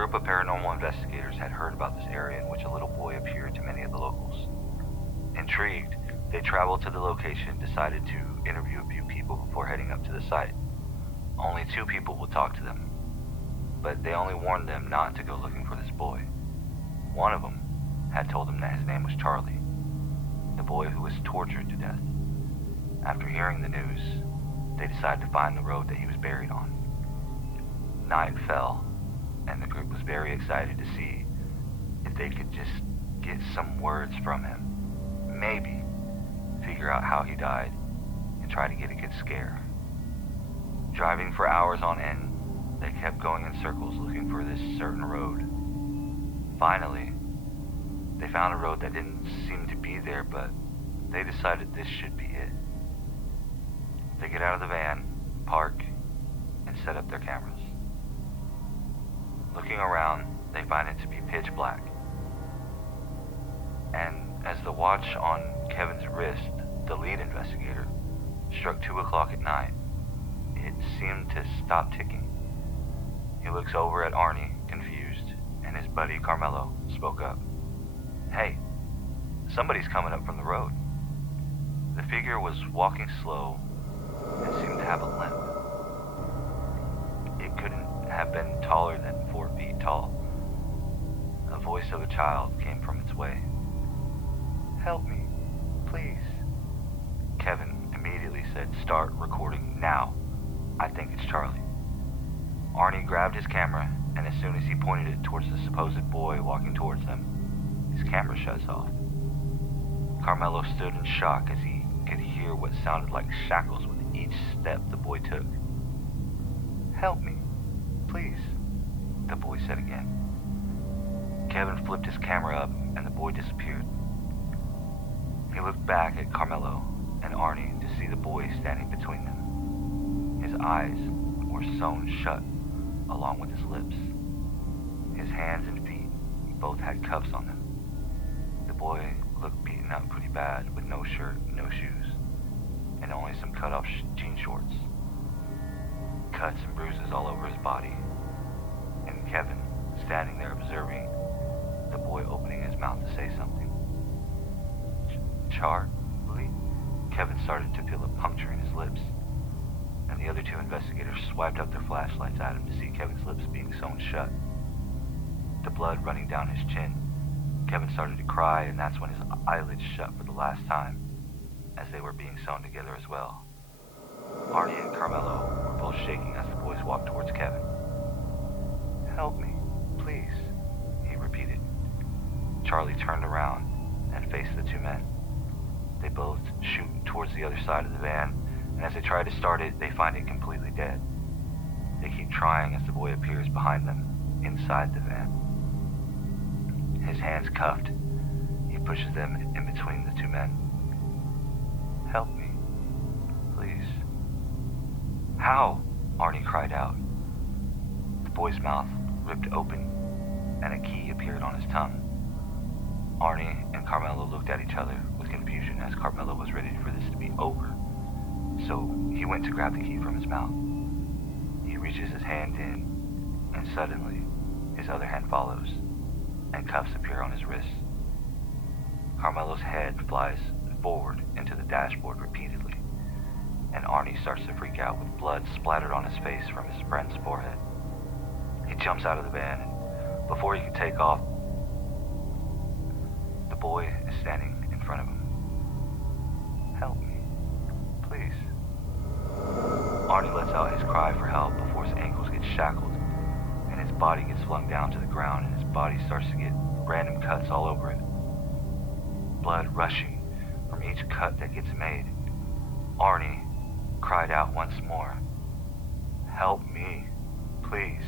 group of paranormal investigators had heard about this area in which a little boy appeared to many of the locals. Intrigued, they traveled to the location and decided to interview a few people before heading up to the site. Only 2 people would talk to them, but they only warned them not to go looking for this boy. One of them had told them that his name was Charley, the boy who was tortured to death. After hearing the news, they decided to find the road that he was buried on. Night fell, and the group was very excited to see if they could just get some words from him. Maybe figure out how he died and try to get a good scare. Driving for hours on end, they kept going in circles looking for this certain road. Finally, they found a road that didn't seem to be there, but they decided this should be it. They get out of the van, park, and set up their cameras. Looking around, they find it to be pitch black. And as the watch on Kevin's wrist, the lead investigator, struck 2 o'clock at night, it seemed to stop ticking. He looks over at Arnie, confused, and his buddy Carmelo spoke up. "Hey, somebody's coming up from the road." The figure was walking slow and seemed to have a limp. It couldn't have been taller than 4 feet tall. A voice of a child came from its way. "Help me, please." Kevin immediately said, "Start recording now. I think it's Charley." Arnie grabbed his camera, and as soon as he pointed it towards the supposed boy walking towards them, his camera shuts off. Carmelo stood in shock as he could hear what sounded like shackles with each step the boy took. "Help me, please," the boy said again. Kevin flipped his camera up, and the boy disappeared. He looked back at Carmelo and Arnie to see the boy standing between them. His eyes were sewn shut along with his lips. His hands and feet both had cuffs on them. The boy looked beaten up pretty bad with no shirt, no shoes, and only some cut-off jean shorts. Cuts and bruises all over his body, and Kevin standing there observing the boy opening his mouth to say something. Charley? Kevin started to feel a puncture in his lips, and the other 2 investigators swiped up their flashlights at him to see Kevin's lips being sewn shut. The blood running down his chin, Kevin started to cry, and that's when his eyelids shut for the last time, as they were being sewn together as well. Arnie and Carmelo were both shaking as the boys walked towards Kevin. "Help me, please," he repeated. Charley turned around and faced the 2 men. They both shoot towards the other side of the van, and as they try to start it, they find it completely dead. They keep trying as the boy appears behind them, inside the van. His hands cuffed, he pushes them in between the 2 men. "Help me, please." "How?" Arnie cried out. The boy's mouth ripped open, and a key appeared on his tongue. Arnie and Carmelo looked at each other with confusion as Carmelo was ready for this to be over. So he went to grab the key from his mouth. He reaches his hand in, and suddenly his other hand follows, and cuffs appear on his wrists. Carmelo's head flies forward into the dashboard repeatedly, and Arnie starts to freak out with blood splattered on his face from his friend's forehead. He jumps out of the van, and before he can take off, the boy is standing in front of him. "Help me, please." Arnie lets out his cry for help before his ankles get shackled, and his body gets flung down to the ground, and his body starts to get random cuts all over it. Blood rushing from each cut that gets made. Arnie cried out once more, "Help me, please."